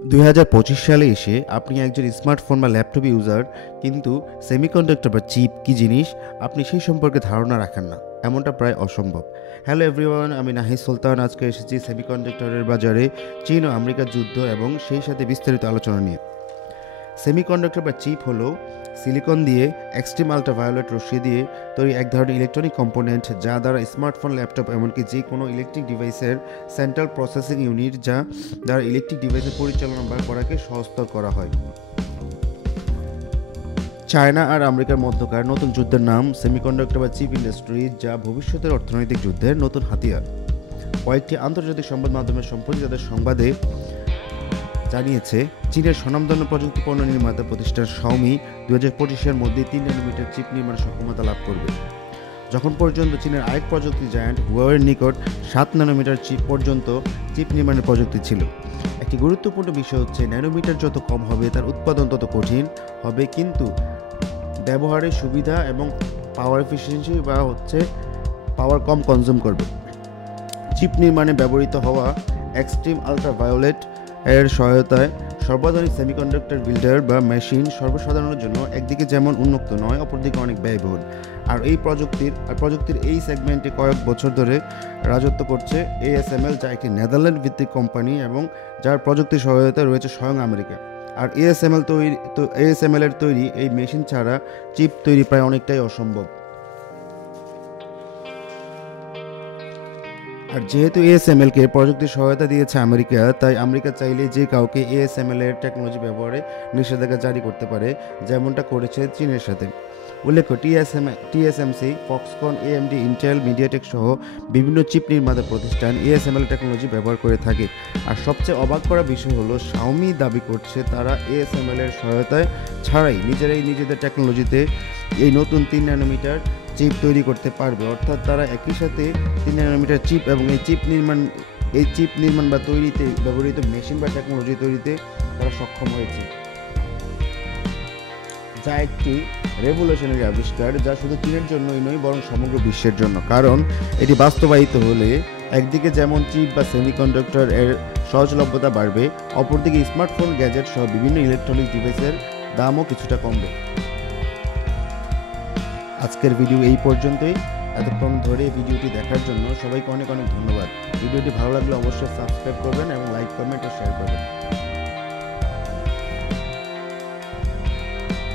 2025 সালে এসে আপনি একজন স্মার্টফোন বা ল্যাপটপ ইউজার, কিন্তু সেমিকন্ডাক্টর বা চিপ কী জিনিস আপনি সেই সম্পর্কে ধারণা রাখেন না। এমনটা প্রায় অসম্ভব। হ্যালো এভরিওয়ান, আমি নাহিদ সুলতান। আজকে এসেছি সেমিকন্ডাক্টরের বাজারে চীন ও আমেরিকার যুদ্ধ এবং সেই সাথে বিস্তারিত আলোচনা নিয়ে। সেমিকন্ডাক্টর বা চিপ হলো সিলিকন দিয়ে এক্সট্রিম আল্ট্রাভায়োলেট রশ্মি দিয়ে তৈরি এক ধরনের ইলেকট্রনিক কম্পোনেন্ট, যা দ্বারা স্মার্টফোন, ল্যাপটপ এমনকি যে কোনো ইলেকট্রিক ডিভাইসের সেন্ট্রাল প্রসেসিং ইউনিট, যা দ্বারা ইলেকট্রিক ডিভাইসের পরিচালনা বা করাকে সহজতর করা হয়। চায়না আর আমেরিকার মধ্যকার নতুন যুদ্ধের নাম সেমিকন্ডাক্টর বা চিপ ইন্ডাস্ট্রি, যা ভবিষ্যতের অর্থনৈতিক যুদ্ধের নতুন হাতিয়ার। কয়েকটি আন্তর্জাতিক সংবাদ মাধ্যমের সম্প্রতি তাদের সংবাদে জানিয়েছে, চীনের স্বনামধন্য প্রযুক্তি পণ্য নির্মাতা প্রতিষ্ঠান শাওমি 2025-এর মধ্যে 3 ন্যানোমিটার চিপ নির্মাণের সক্ষমতা লাভ করবে। যখন পর্যন্ত চীনের আরেক প্রযুক্তি জায়ান্ট হুয়াওয়ের নিকট 7 ন্যানোমিটার চিপ পর্যন্ত চিপ নির্মাণের প্রযুক্তি ছিল। একটি গুরুত্বপূর্ণ বিষয় হচ্ছে, ন্যানোমিটার যত কম হবে তার উৎপাদন তত কঠিন হবে, কিন্তু ব্যবহারের সুবিধা এবং পাওয়ার এফিসিয়েন্সি পাওয়ার কম কনজিউম করবে। চিপ নির্মাণে ব্যবহৃত হওয়া এক্সট্রিম আল্ট্রাভায়োলেট এর সহায়তায় সর্বাধুনিক সেমিকন্ডাক্টর বিল্ডার বা মেশিন সর্বসাধারণের জন্য একদিকে যেমন উন্মুক্ত নয়, অপরদিকে অনেক ব্যয়বহুল। আর প্রযুক্তির এই সেগমেন্টে কয়েক বছর ধরে রাজত্ব করছে ASML, যা একটি নেদারল্যান্ড ভিত্তিক কোম্পানি এবং যার প্রযুক্তির সহায়তায় রয়েছে স্বয়ং আমেরিকা। আর ASML এর তৈরি এই মেশিন ছাড়া চিপ তৈরি প্রায় অনেকটাই অসম্ভব। আর যেহেতু ASML কে প্রযুক্তির সহায়তা দিয়েছে আমেরিকা, তাই আমেরিকা চাইলে যে কাউকে ASML এর টেকনোলজি ব্যবহারে নিষেধাজ্ঞা জারি করতে পারে, যেমনটা করেছে চীনের সাথে। উল্লেখ্য, TSMC, Foxconn, AMD, Intel, MediaTek সহ বিভিন্ন চিপ নির্মাতা প্রতিষ্ঠান ASML টেকনোলজি ব্যবহার করে থাকে। আর সবচেয়ে অবাক করা বিষয় হলো, শাওমি দাবি করছে তারা ASML এর সহায়তায় ছাড়াই নিজেদের টেকনোলজিতে এই নতুন 3 ন্যানোমিটার চিপ তৈরি করতে পারবে। অর্থাৎ তারা একই সাথে 3 ন্যানোমিটার চিপ এবং এই চিপ নির্মাণ বা তৈরিতে ব্যবহৃত মেশিন বা টেকনোলজি তৈরিতে তারা সক্ষম হয়েছে, যা একটি রেভলিউশনারি আবিষ্কার, যা শুধু চীনের জন্যই নয় বরং সমগ্র বিশ্বের জন্য। কারণ এটি বাস্তবায়িত হলে একদিকে যেমন চিপ বা সেমিকন্ডাক্টর এর সহজলভ্যতা বাড়বে, অপরদিকে স্মার্টফোন, গ্যাজেট সহ বিভিন্ন ইলেকট্রনিক ডিভাইসের দামও কিছুটা কমবে। আজকের ভিডিও এই পর্যন্তই। এতক্ষণ ধরে ভিডিওটি দেখার জন্য সবাইকে অনেক অনেক ধন্যবাদ। ভিডিওটি ভালো লাগলে অবশ্যই সাবস্ক্রাইব করবেন এবং লাইক, কমেন্ট ও শেয়ার করবেন।